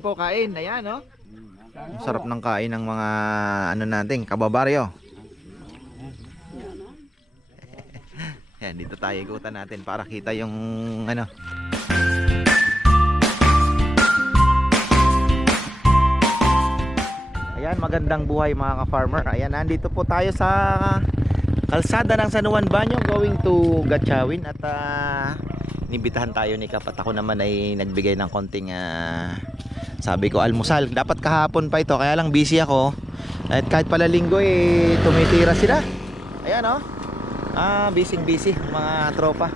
Po kain, ayan no. Ang Sarap ng kain ng mga ano natin, kababaryo. Ayan, dito tayo igutan natin para kita yung ano. Ayan, magandang buhay mga ka-farmer. Ayan, nandito po tayo sa kalsada ng San Juan Banyo going to Gatchawin at ah, nibitahan tayo ni Kap at ako naman ay nagbigay ng konting ah, sabi ko almusal. Dapat kahapon pa ito kaya lang busy ako. At kahit pala linggo eh tumitira sila. Ayan oh. Ah, busy busy mga tropa.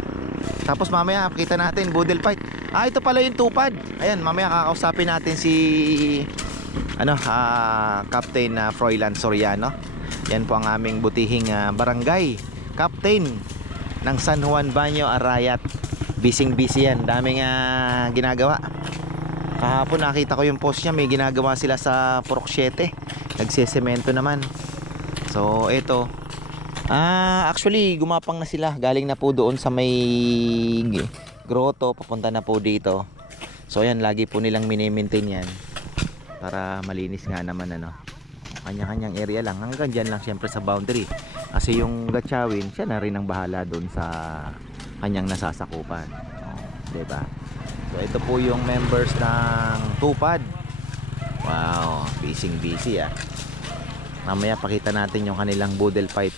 Tapos mamaya kita natin Budel fight. Ah, ito pala yung tupad. Ayan, mamaya kakausapin natin si ano, ah, Captain ah, Froilan Soriano. Yan po ang aming butihing ah, barangay captain ng San Juan Banyo Arayat. Bising busy yan. Daming ah, ginagawa. Kahapon nakita ko yung post niya, may ginagawa sila sa Purok 7. Nagsesemento naman. So, ito. Ah, actually, gumapang na sila. Galing na po doon sa may grotto, papunta na po dito. So, ayan, lagi po nilang minimaintain yan. Para malinis nga naman, ano. Kanya-kanyang area lang. Hanggang dyan lang, syempre, sa boundary. Kasi yung Gatchawin, siya na rin ang bahala doon sa kanyang nasasakupan. Oh, 'di ba? So ito po yung members ng Tupad. Wow, busy busy ah. Mamaya pakita natin yung kanilang boodle fight.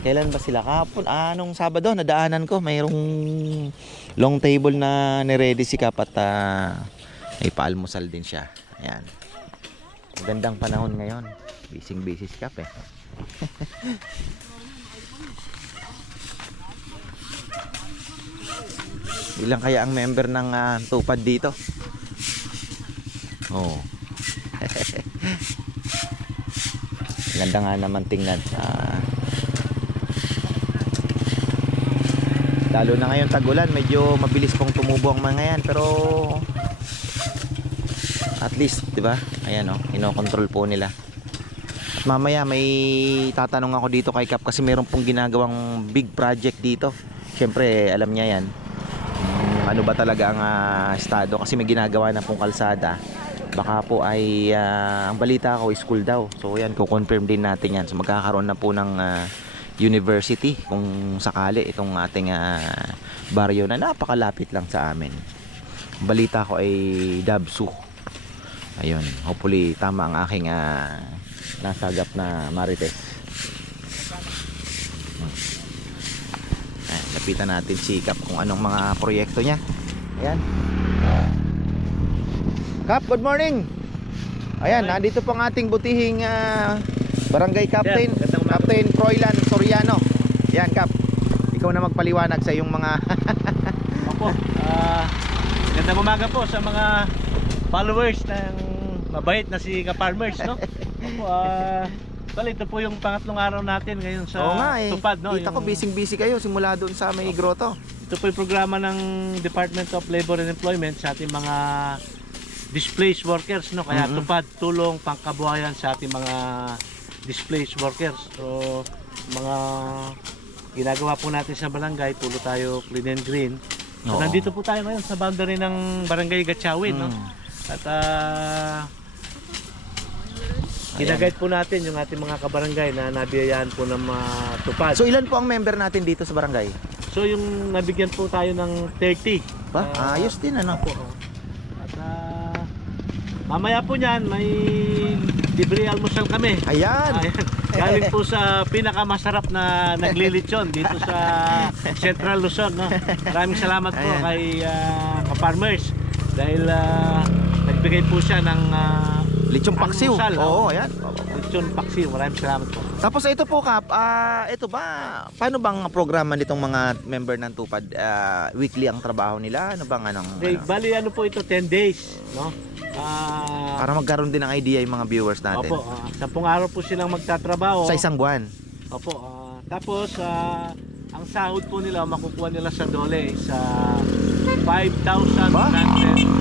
Kailan ba sila? Kahapon, ah, nung Sabado, nadaanan ko, mayroong long table na niready si Kap at ah, may paalmusal din siya. Ayan. Magandang panahon ngayon. Busy busy si Kap eh. Ilang kaya ang member ng ah, tupad dito? Oh. Ganda nga naman tingnan. Ah. lalo na ngayon tagulan, medyo mabilis pong tumubo ang mga yan. Pero at least, di ba? Ayan oh, ino-control po nila. At mamaya may tatanong ako dito kay Kap kasi meron pong ginagawang big project dito. Siyempre, alam niya yan ano ba talaga ang ah, estado? Kasi may ginagawa na pong kalsada. Baka po ay ah, ang balita ko school daw. So yan ko-confirm din natin yan. So magkakaroon na po ng ah, university kung sakali itong ating ah, baryo na napakalapit lang sa amin. Balita ko ay Dabsu. Ayun hopefully tama ang aking ah, nasagap na Marites Ayan, lapitan natin si Kap kung anong mga proyekto niya. Ayan. Kap, good morning. Ayan, nandito po ang ating butihing ah, barangay captain, Yes. Captain Froilan Soriano. Ayan, Kap. Ikaw na magpaliwanag sa iyong mga Opo. Ah, gandang umaga po sa mga followers ng mabait na si Ka-Farmers, no? Opo, ah, bali, ito po yung pangatlong araw natin ngayon sa Oo nga eh. Tupad, no? Kita ko busy-busy kayo simula doon sa may grotto. Ito po yung programa ng Department of Labor and Employment sa ating mga displaced workers, no? Kaya Mhm. Tupad, tulong pangkabuhayan sa ating mga displaced workers. So, mga ginagawa po natin sa barangay, tulo tayo clean and green. So, Oo. nandito po tayo ngayon sa boundary ng Barangay Gatchawin, no? Mm. At ah Ginaguide po natin yung ating mga kabarangay na nabiyayaan po ng mga tupad. So ilan po ang member natin dito sa barangay? So yung nabigyan po tayo ng 30. Ba? Ah, Ayos din ano. po. At ah, mamaya po niyan may libre almusal kami. Ayan. Ayan. Galing po sa pinakamasarap na naglilitsyon dito sa Central Luzon. No? Maraming salamat po Ayan. kay ah, ka-farmers dahil ah, nagbigay po siya ng ah, Lechong paksiw. Almusal, Oo, oh. ayan. lechon paksiw. Maraming salamat po. Tapos ito po Kap, ah ito ba, paano bang programa nitong mga member ng Tupad? Ah, weekly ang trabaho nila? Ano bang anong Okay, ano? bali ano po ito 10 days, no? Ah, Para magkaroon din ng idea yung mga viewers natin. Opo, ah, sampung araw po silang magtatrabaho. Sa isang buwan. Opo, ah, tapos ah, ang sahod po nila makukuha nila sa dole sa 5,175.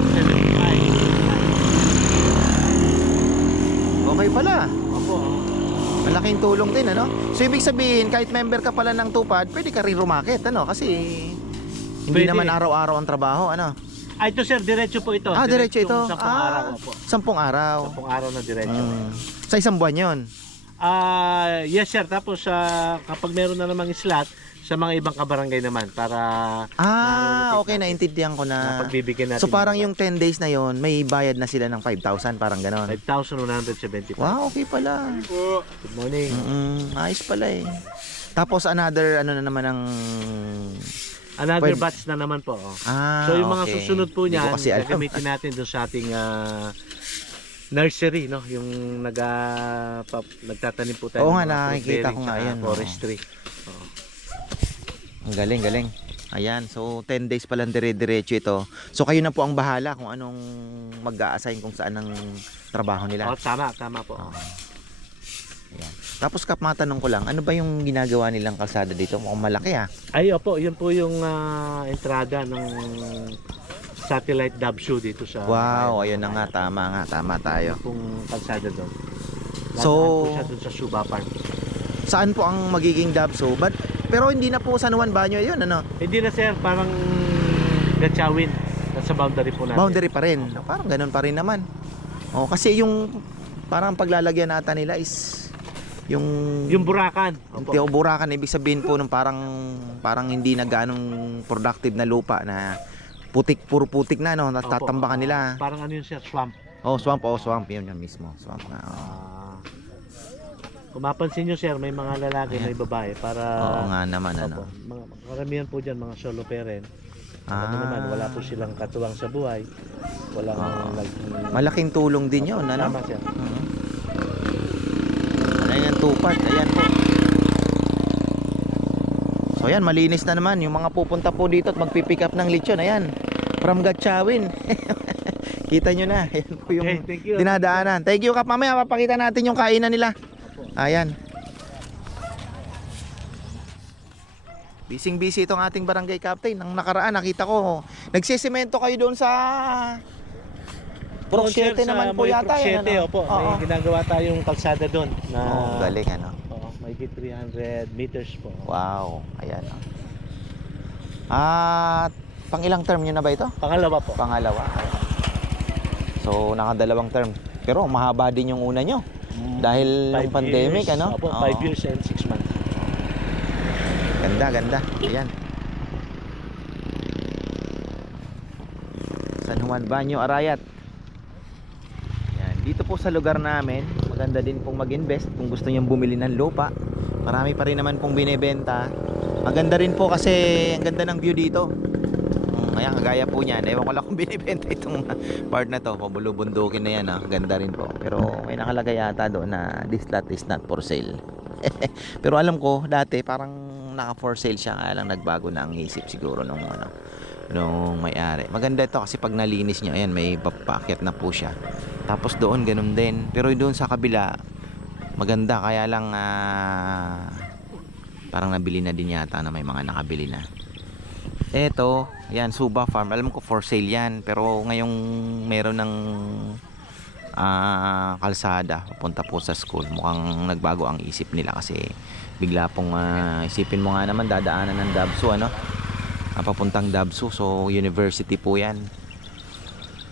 Okay pala. Opo. ah. Malaking tulong din ano. So ibig sabihin kahit member ka pala ng Tupad, pwede ka rin rumakit ano kasi hindi Pwede. naman araw-araw ang trabaho ano. Ah, ito sir, diretso po ito. Ah, diretso ito. Sa Ah, araw po. Sampung araw. Sampung araw na diretso. Mm. Sa isang buwan yon. Ah, yes sir. Tapos ah, kapag meron na namang slot sa mga ibang kabarangay naman para Ah, Narorotate okay, naintindihan ko na na. pagbibigyan natin. So parang yung 10 days na yon, may bayad na sila ng 5,000, parang ganon. 5,175. Wow, okay pala. Good morning. Mm, ayos pala eh. Tapos another ano na naman ang Another Pwede- batch na naman po. oh. Ah, so yung mga okay. susunod po Hindi ko niyan, kasi alam. gagamitin natin doon sa ating ah, nursery, no? Yung nag nagtatanim po tayo Oo ng nga, mga nakikita fruit ko nga bearing yan, tsaka oo. Ang galing, galing. Ayan, so 10 days pa lang dire-diretso ito. So kayo na po ang bahala kung anong mag-a-assign kung saan ang trabaho nila. Oh, tama, tama po. Ayan. Tapos kap matanong ko lang, ano ba yung ginagawa nilang kalsada dito? Mukhang malaki ah. Ay, opo, yun po yung ah, entrada ng satellite dub show dito sa Wow, ayun na nga, tama nga, tama tayo. Kung kalsada doon. So- po siya doon sa Suba Park. Saan po ang magiging Dabso? But, pero hindi na po San Juan Banyo yun, ano? Hindi na sir, parang Gatchawin. Nasa boundary po natin. Boundary pa rin. Parang ganun pa rin naman. Oh, kasi yung parang paglalagyan nata nila is yung Yung Burakan. Opo. Yung burakan ibig sabihin po ng parang parang hindi na ganong productive na lupa na putik puro putik na no Opo. natatambakan nila. Parang ano yun sir, swamp. Oh, swamp oh, swamp yun yun mismo. Swamp nga. Oh. Ah, kung mapansin nyo sir, may mga lalaki, may babae para Oo nga naman Opo, ano. mga, karamihan po dyan mga solo parent. Ano Ah. naman, wala po silang katuwang sa buhay. Walang Oo. nag... Malaking tulong din yun, ano? Tama sir. Mhm. Ano yung tupad? Ayan po. So ayan, malinis na naman. Yung mga pupunta po dito at magpipick up ng lechon. Ayan. From Gatchawin. Kita nyo na. Ayan po yung Okay, thank dinadaanan. Thank you, Kap. Mamaya papakita natin yung kainan nila. Ayan. Bising busy itong ating barangay captain. Nang nakaraan, nakita ko, nagsisemento kayo doon sa Proc Doon, sir, 7 sa naman po yata yan. 7, ano? opo. Oo. May ginagawa tayong kalsada doon. Na, Oh, galing ano. Oo, may 300 meters po. Wow, ayan. oh. At pang ilang term nyo na ba ito? Pangalawa po. Pangalawa. So, nakadalawang term. Pero mahaba din yung una nyo. Dahil Five ng pandemic, years. ano? Opo, Oo. 5 years and 6 months. Ganda, ganda. Ayan. San Juan Banyo, Arayat. Ayan. Dito po sa lugar namin, maganda din pong mag-invest kung gusto niyong bumili ng lupa. Marami pa rin naman pong binebenta. Maganda rin po kasi ang ganda ng view dito. Ayan, kagaya po niyan. Ewan ko lang kung binibenta itong part na to. Pabulubundukin na yan. Ah. Ganda rin po. Pero may nakalagay yata doon na this lot is not for sale. Pero alam ko dati parang naka for sale siya kaya lang nagbago na ang isip siguro nung ano nung may-ari. Maganda ito kasi pag nalinis niya, ayan may papakyat na po siya. Tapos doon ganun din. Pero doon sa kabila maganda kaya lang ah, parang nabili na din yata na may mga nakabili na. Eto, yan Suba Farm. Alam ko for sale yan, pero ngayong meron ng ah, kalsada papunta po sa school. Mukhang nagbago ang isip nila kasi bigla pong ah, isipin mo nga naman dadaanan ng Dabso ano? Ah, papuntang Dabso so university po yan.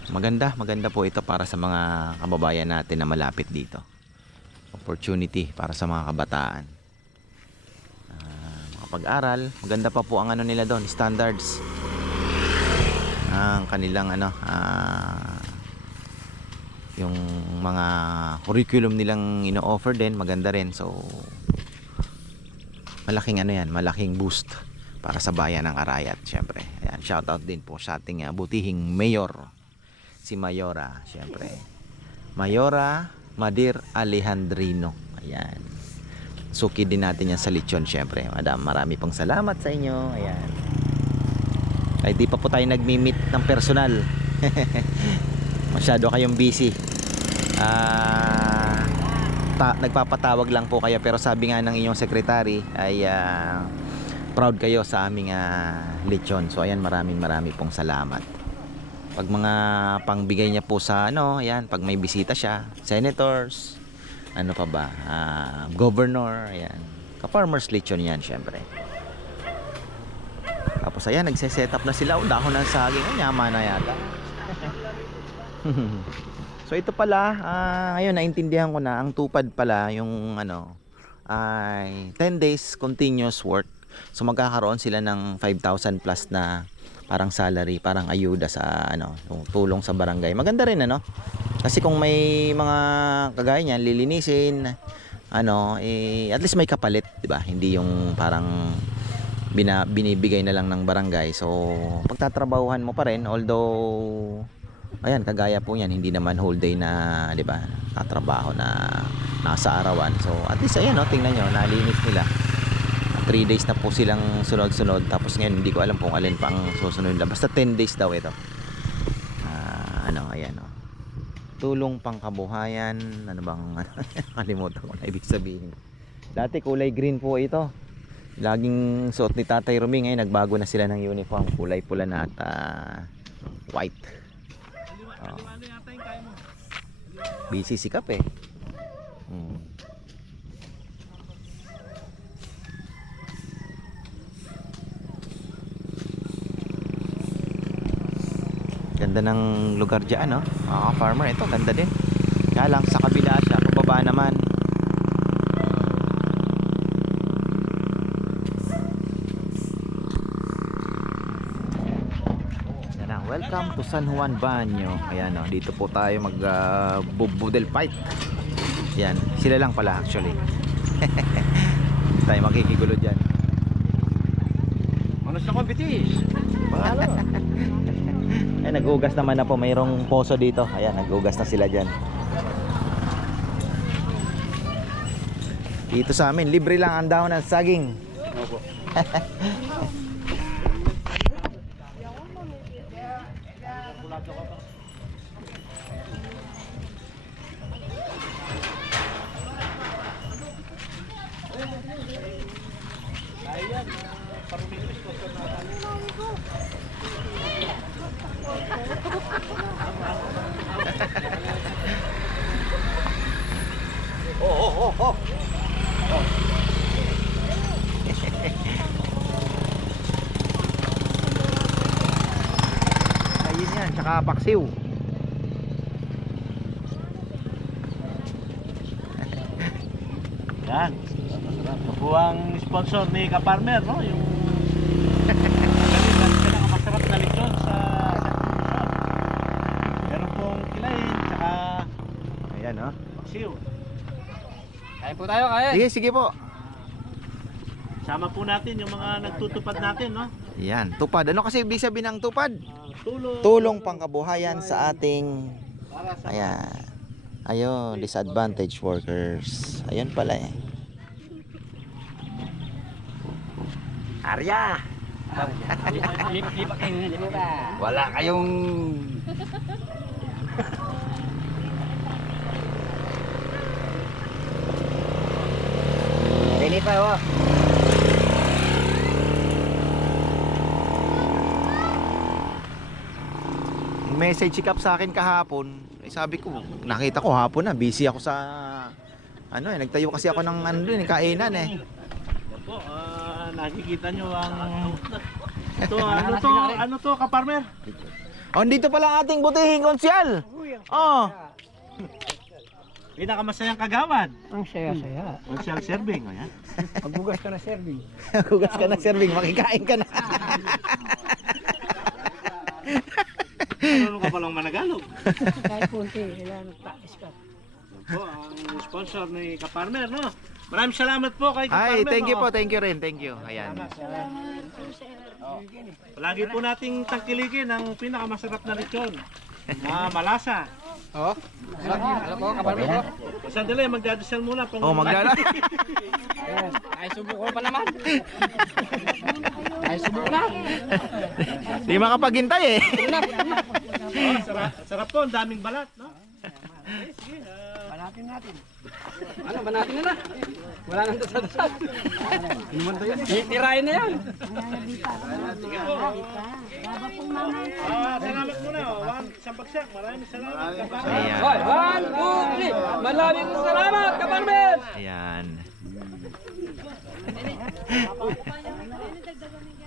Maganda maganda po ito para sa mga kababayan natin na malapit dito. Opportunity para sa mga kabataan makapag-aral. Maganda pa po ang ano nila doon standards. Ang kanilang ano ah, yung mga curriculum nilang ino-offer din maganda rin. So malaking ano yan malaking boost para sa bayan ng Arayat syempre. Ayan shout out din po sa ating ah, butihing mayor si Mayora syempre. Mayora Madir Alejandrino. Ayan suki din natin yan sa lechon syempre. Madam marami pong salamat sa inyo. Ayan. Ay di pa po tayo nagmi-meet ng personal. Masyado kayong busy. Ah ta- nagpapatawag lang po kayo pero sabi nga ng inyong secretary ay ah, proud kayo sa aming ah, lechon. So ayan maraming marami pong salamat. Pag mga pangbigay niya po sa ano ayan pag may bisita siya senators ano pa ba Ah, governor ayan ka-farmers lechon yan syempre Tapos ayan, nagse-set up na sila. O, dahon ng saging. Ang yaman na yata. so ito pala, ah, ngayon naintindihan ko na ang tupad pala yung ano ay 10 days continuous work. So magkakaroon sila ng 5,000 plus na parang salary, parang ayuda sa ano, tulong sa barangay. Maganda rin ano. Kasi kung may mga kagaya niyan lilinisin ano, eh at least may kapalit, 'di ba? Hindi yung parang bina, binibigay na lang ng barangay. So, pagtatrabahuhan mo pa rin although ayan, kagaya po yan, hindi naman whole day na, 'di ba? Tatrabaho na nasa arawan. So, at least ayan, no, tingnan nyo, nalinis nila. 3 days na po silang sunod-sunod. Tapos ngayon, hindi ko alam kung alin pa ang susunod na. Basta 10 days daw ito. Ah, ano, ayan, no. Tulong pangkabuhayan. Ano bang, kalimutan ko na ibig sabihin. Dati kulay green po ito. Laging suot ni Tatay Rumi ngayon nagbago na sila ng uniform kulay pula na at ah, white. Oh. Ano? Busy si Kap eh. Hmm. Ganda ng lugar dyan, no? Mga farmer, ito, ganda din. Kaya lang, sa kabila siya, pababa naman. Yan na, welcome to San Juan Banyo. Ayan, no, dito po tayo mag uh, bubudel fight. Yan, sila lang pala actually. tayo makikigulo dyan. Ano sa kompetis? Pangalo. Ay, nag-ugas naman na po. Mayroong poso dito. Ayan, nag-ugas na sila dyan. Dito sa amin, libre lang ang dahon ng saging. Opo. Ayun yan, tsaka paksiw. Yan. Ito po ang sponsor ni Kaparmer, no? Yung pinakamasarap na lechon sa Meron pong kilain, tsaka Ayan, oh. paksiw. Kain po tayo, kain. Sige, sige po. Sama po natin yung mga nagtutupad natin, no? Yan, tupad. Ano kasi ibig sabihin ng tupad? Tulong. Tulong pangkabuhayan sa ating Ayan. Ayun, disadvantaged workers. Ayun pala eh. Arya! Wala kayong... Dili pa, oh. Message si Kap sa akin kahapon. Eh, sabi ko, nakita ko hapon na. Busy ako sa... Ano eh, nagtayo kasi ako ng ano din, kainan eh. Yan po, ah, nakikita nyo ang... Ito, ano to, ano to, Kaparmer? Oh, dito pala ang ating butihing konsyal. Oh, Pinakamasayang kagawad. Ang saya-saya. Ang self-serving, o yan. Magbugas ka na serving. hugas ka na serving, makikain ka na. Ano ka palang managalog? Kahit punti, ilan practice ka. Po, ang sponsor ni Kaparmer, no? Maraming salamat po kay Ay, Kaparmer. thank you po, thank you rin, thank you. Ayan. Palagi po nating tangkilikin ang pinakamasarap na lechon. Na malasa. Oh? Ano po, kabarbo ko? Sandali, magdadasal muna. Pang... Oh, magdala. Ay, subuko pa naman. Ay, subuko na. Di makapaghintay eh. Sarap, sarap po, ang daming balat, no? Okay, sige. ah, Banatin natin. Ano, banatin na na. Wala nang dasal-dasal. Titirahin na yan. sige po. Ah, salamat muna. oh. One, isang bagsak. Maraming salamat. Ayan. One, two, three. Maraming salamat, kabarmen. Ayan.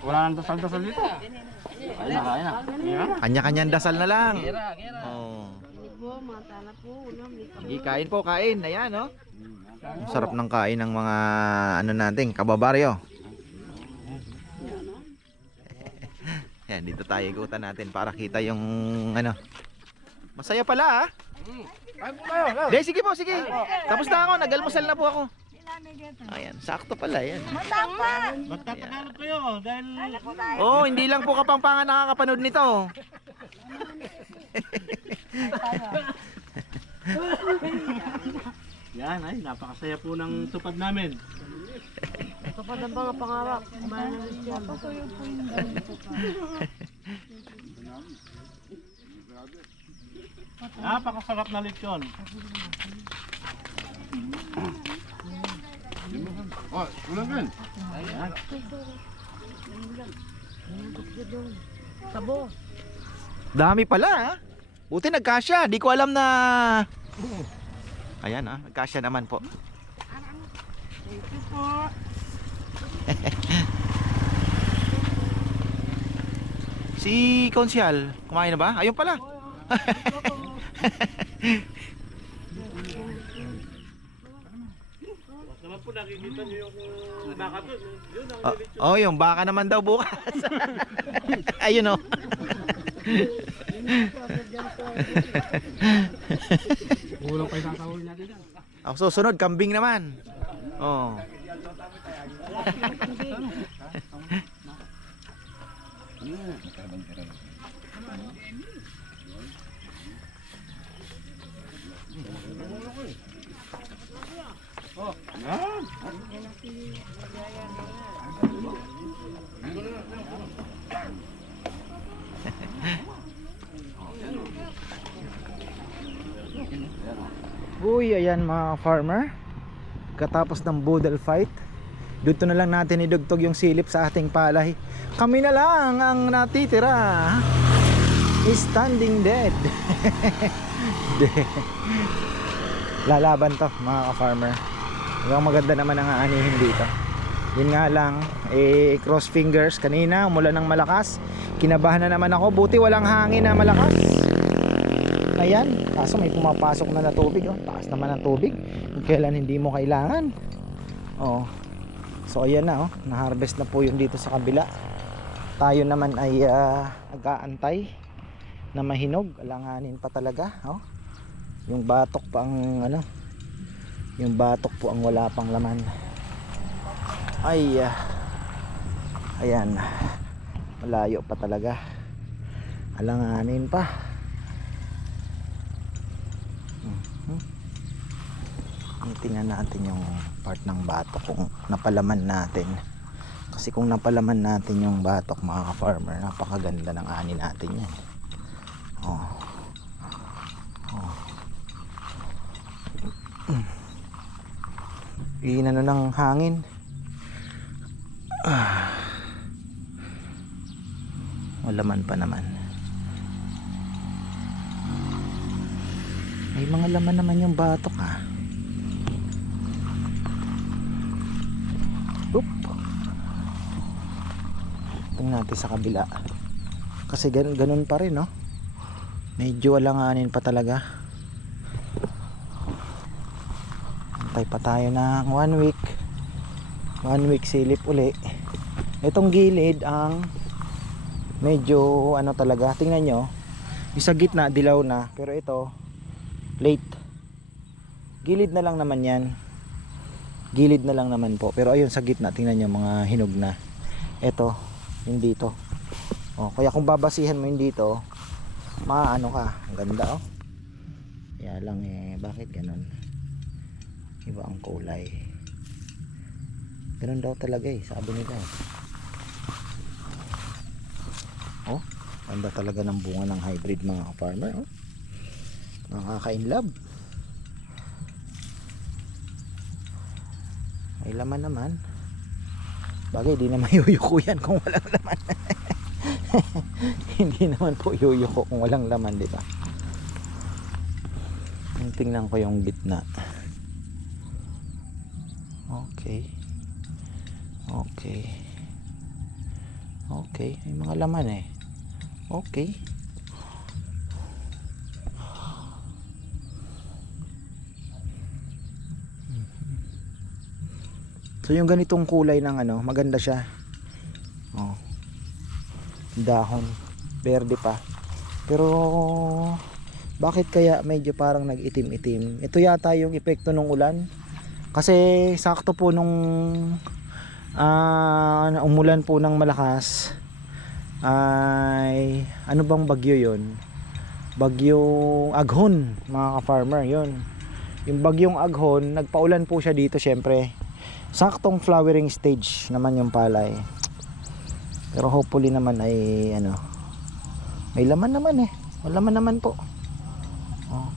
wala nang dasal-dasal dito. Ayun na, ayun na. Kanya-kanyang dasal na lang. Kira, kira. Oh. po, matala po, ulam, dito. Sige, kain po, kain. Ayan, no? Ang sarap ng kain ng mga ano natin, kababaryo. Yan, dito tayo ikutan natin para kita yung ano. Masaya pala ah. Ay, po tayo. Hindi, sige po, sige. Tapos na ako, nag-almusal na po ako. Ayan, sakto pala yan. Magtatagalog kayo dahil Oh, hindi lang po kapampangan nakakapanood nito. yan ay napakasaya po ng tupad namin. Kapag ang mga pangarap, kumain ng lechon. Napakasarap na lechon. Oh, ulang kan? Sabo. Dami pala ah. Buti nagkasya, di ko alam na Ayan ah, nagkasya naman po. si Konsyal, kumain na ba? Ayun pala. Naman po nakikita niyo yung baka doon. Yun ang Oh, oh, yung baka naman daw bukas. Ayun oh. Kulang pa isang sahol natin dyan. Ako susunod, kambing naman. Oh. Uy, ayan mga farmer. Katapos ng boodle fight, dito na lang natin idugtog yung silip sa ating palay. Kami na lang ang natitira. Standing dead. De- Lalaban to mga ka-farmer. Yung maganda naman ang aanihin dito. Yun nga lang, eh, cross fingers kanina, umulan ng malakas. Kinabahan na naman ako, buti walang hangin na malakas. Ayan, kaso may pumapasok na na tubig. Oh. Taas naman ng tubig. Kailan hindi mo kailangan. Oh. So ayan na, oh. na-harvest na po yun dito sa kabila. Tayo naman ay ah, nag-aantay na mahinog. Alanganin pa talaga. Oh. Yung batok pa ang ano, yung batok po ang wala pang laman. Ay, ah. ayan. Malayo pa talaga. Alanganin pa. Ang tingnan natin yung part ng batok kung napalaman natin. Kasi kung napalaman natin yung batok mga ka-farmer, napakaganda ng ani natin yan. Oh. Oh. Inano ng hangin. Ah. Malaman pa naman. May mga laman naman yung batok ah. Tingnan natin sa kabila. Kasi ganun, ganun pa rin, no? Medyo alanganin pa talaga. Antay pa tayo ng one week. One week silip uli. Itong gilid ang medyo ano talaga. Tingnan nyo. Yung sa gitna, dilaw na. Pero ito, late. Gilid na lang naman yan gilid na lang naman po pero ayun sa gitna tingnan nyo mga hinog na eto hindi to oh, kaya kung babasihan mo hindi to maano ka ang ganda oh. Kaya lang eh bakit ganun? Iba ang kulay. Ganun daw talaga eh sabi nila eh. Oh ganda talaga ng bunga ng hybrid mga farmer oh. Nakaka-inlove. May laman naman bagay di naman yuyuko yan kung walang laman. Hindi naman po yuyuko kung walang laman di ba? Tingnan ko yung gitna. Okay. Okay. Okay, may mga laman eh. Okay. So yung ganitong kulay ng ano, maganda siya. Oh. Dahon, verde pa. Pero bakit kaya medyo parang nag-itim-itim? Ito yata yung epekto ng ulan. Kasi sakto po nung ah, umulan po ng malakas ay ano bang bagyo yon bagyong aghon mga ka-farmer yon yung bagyong aghon nagpaulan po siya dito syempre saktong flowering stage naman yung palay. Pero hopefully naman ay ano may laman naman eh. May laman naman po. Oh.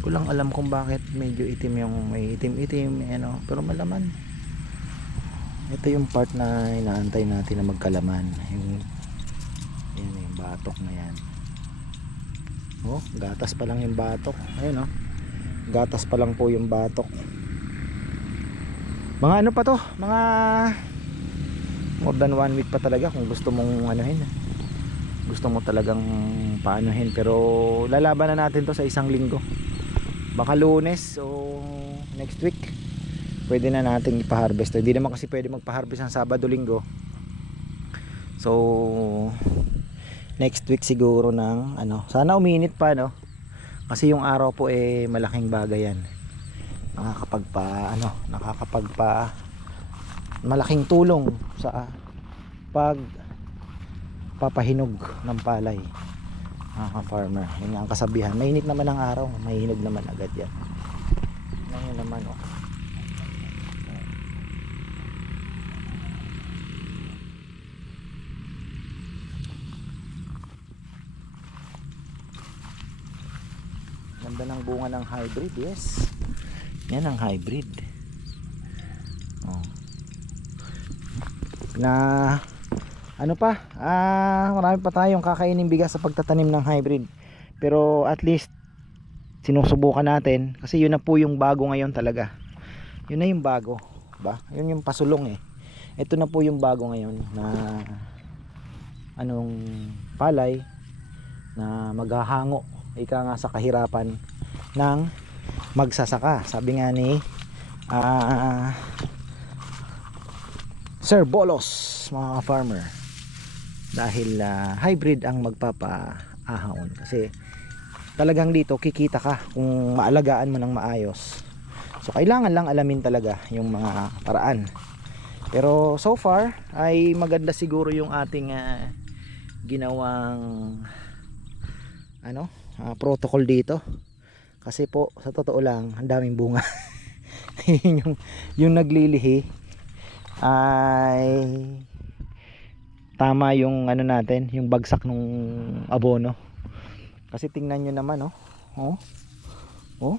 Ko lang alam kung bakit medyo itim yung may itim itim ano pero malaman ito yung part na inaantay natin na magkalaman. Yung yan yung batok na yan. Oh gatas pa lang yung batok. Ayun oh. Gatas pa lang po yung batok mga ano pa to? Mga more than one week pa talaga kung gusto mong anuhin. Gusto mo talagang paanuhin pero lalaban na natin to sa isang linggo. Baka lunes o next week pwede na nating ipa-harvest. Hindi naman kasi pwede magpa-harvest ng Sabado Linggo. So next week siguro ng ano sana uminit pa no? Kasi yung araw po eh malaking bagay yan nakakapagpa ano nakakapagpa malaking tulong sa pag papahinog ng palay mga farmer. Yun ang kasabihan. Mainit naman ang araw mahinog naman agad yan. Yan naman oh. Ganda ng bunga ng hybrid, yes. Yan ang hybrid. Oh. Na ano pa? Ah, marami pa tayong kakainin bigas sa pagtatanim ng hybrid. Pero at least sinusubukan natin kasi yun na po yung bago ngayon talaga. Yun na yung bago, ba? Yun yung pasulong eh. Ito na po yung bago ngayon na anong palay na maghahango ika nga sa kahirapan ng magsasaka sabi nga ni ah, Sir Bolos mga farmer dahil ah, hybrid ang magpapaahon. Kasi talagang dito kikita ka kung maalagaan mo ng maayos. So kailangan lang alamin talaga yung mga paraan. Pero so far ay maganda siguro yung ating ah, ginawang ano ah, protocol dito kasi po sa totoo lang ang daming bunga. Yun yung, yung naglilihi. Ay tama yung ano natin yung bagsak nung abono. Kasi tingnan nyo naman oh. Oh. Oh.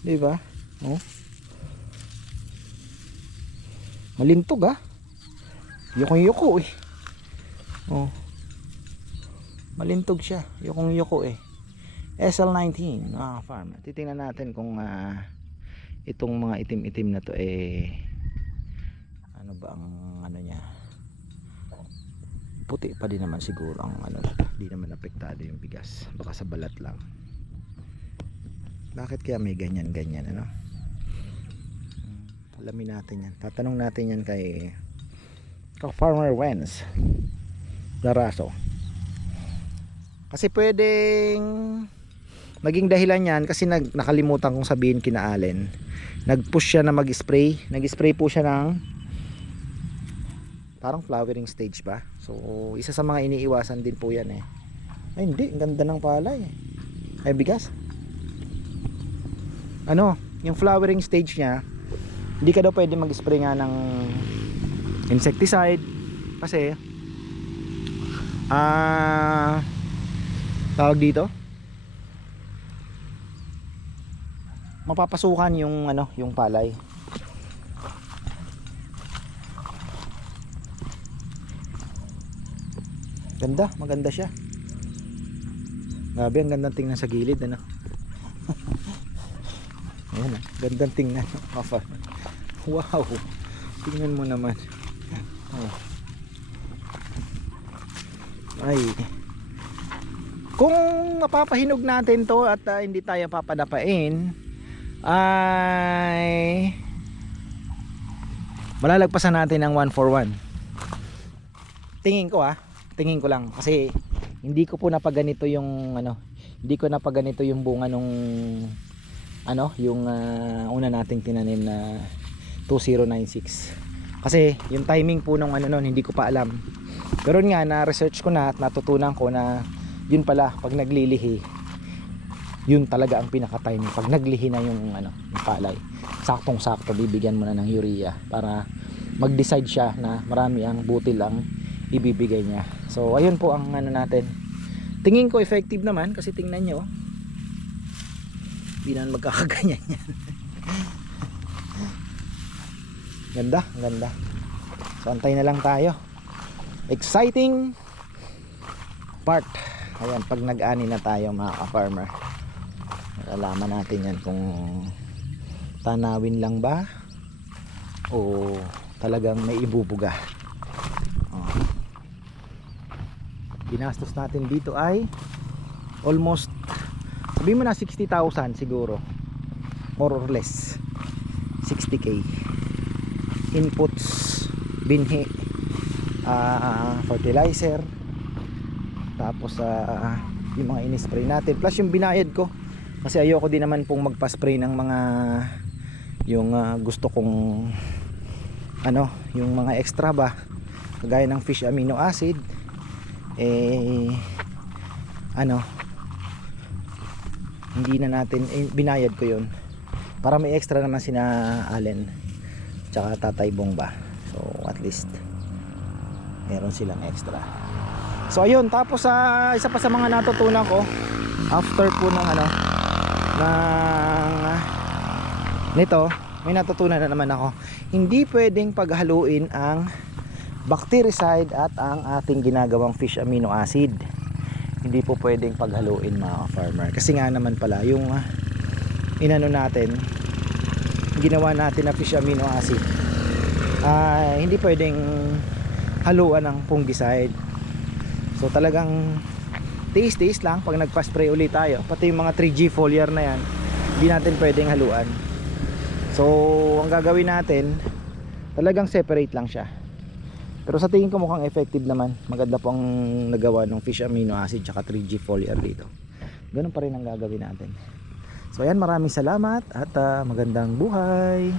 Di ba oh. Malintog ah. Yukong yuko eh. Oh. Malintog siya. Yukong yuko eh SL19 ah farm titingnan natin kung ah, itong mga itim-itim na to eh ano ba ang ano niya? Puti pa din naman siguro ang ano di naman apektado yung bigas. Baka sa balat lang. Bakit kaya may ganyan ganyan ano? Alamin natin yan. Tatanong natin yan kay kay Farmer Wens Laraso kasi pwedeng maging dahilan yan kasi nag, nakalimutan kong sabihin kina Allen. Nag-push siya na mag-spray. Nag-spray po siya ng parang flowering stage ba? So isa sa mga iniiwasan din po yan eh. Ay hindi. Ang ganda ng palay. Ay bigas. Ano? Yung flowering stage niya hindi ka daw pwede mag-spray nga ng insecticide kasi ah tawag dito mapapasukan yung ano yung palay. Ganda maganda siya. Grabe ang gandang tingnan sa gilid ano. Ayan ah gandang tingnan wow! Tingnan mo naman. Oh. Ay. Kung mapapahinog natin to at ah, hindi tayo papadapain ay malalagpasan natin ang 1 for 1. Tingin ko ah, tingin ko lang kasi hindi ko po napaganito yung ano, hindi ko napaganito yung bunga nung ano, yung ah, una nating tinanim na 2096. Kasi yung timing po nung ano nun, hindi ko pa alam. Pero nga na research ko na at natutunan ko na yun pala pag naglilihi yun talaga ang pinaka timing pag naglihi na yung ano palay saktong sakto bibigyan mo na ng urea para mag decide siya na marami ang butil ang ibibigay niya. So ayun po ang ano natin. Tingin ko effective naman kasi tingnan nyo hindi naman magkakaganyan yan. Ganda ganda. So antay na lang tayo. Exciting part. Ayan pag nag-ani na tayo mga ka-farmer malalaman natin yan kung tanawin lang ba o talagang may ibubuga. Oh. binastos natin dito ay almost sabihin mo na 60,000 siguro. More or less 60k inputs binhi ah, fertilizer. Tapos ah, yung mga in-spray natin. Plus yung binayad ko kasi ayoko din naman pong magpa-spray ng mga yung ah, gusto kong ano yung mga extra ba? Kagaya ng fish amino acid eh ano hindi na natin eh, binayad ko yun. Para may extra naman sina Allen tsaka Tatay Bongba so at least meron silang extra. So ayun, tapos sa isa pa sa mga natutunan ko after po ng ano ng nito, may natutunan na naman ako. Hindi pwedeng paghaluin ang bactericide at ang ating ginagawang fish amino acid. Hindi po pwedeng paghaluin mga farmer. Kasi nga naman pala yung ah, inano natin ginawa natin na fish amino acid ah, hindi pwedeng haluan ng fungicide So talagang taste-taste lang pag nagpa-spray ulit tayo. Pati yung mga 3G foliar na yan, hindi natin pwedeng haluan. So ang gagawin natin, talagang separate lang siya. Pero sa tingin ko mukhang effective naman. Maganda po ang nagawa ng fish amino acid tsaka 3G foliar dito. Ganun pa rin ang gagawin natin. So ayan, maraming salamat at ah, magandang buhay.